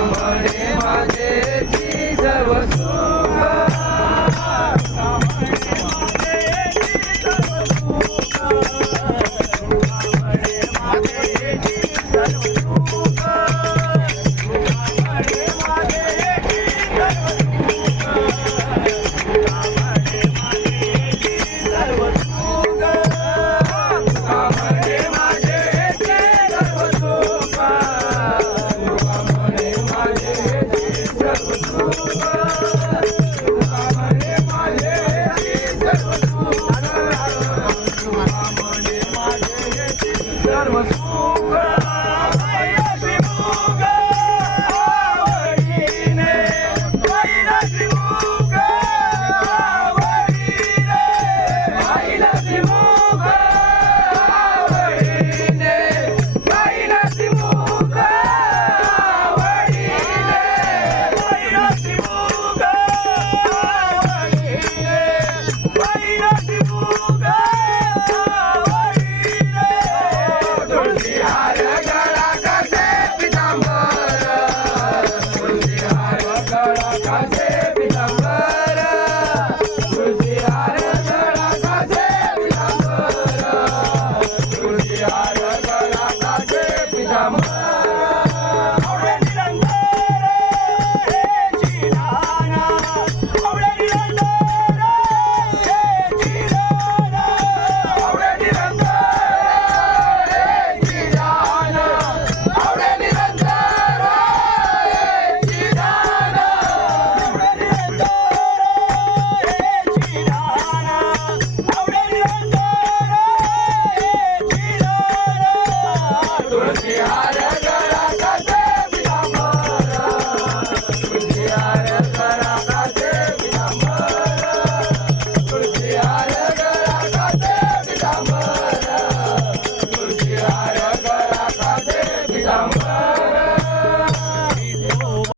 Amare Sarva